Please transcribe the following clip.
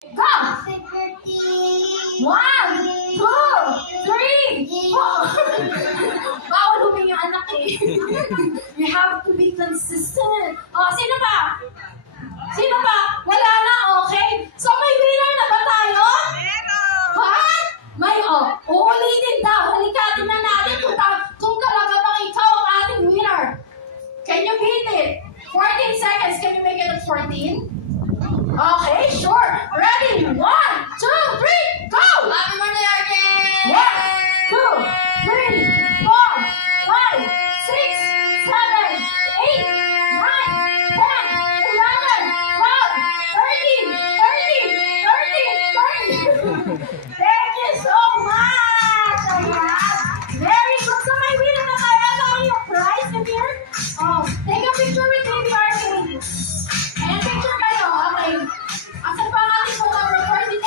Go! 1, 2, 3, 4. Bawal humingi yung anak eh. You have to be consistent. Oh, sino pa? Sino pa? Wala na, okay? So may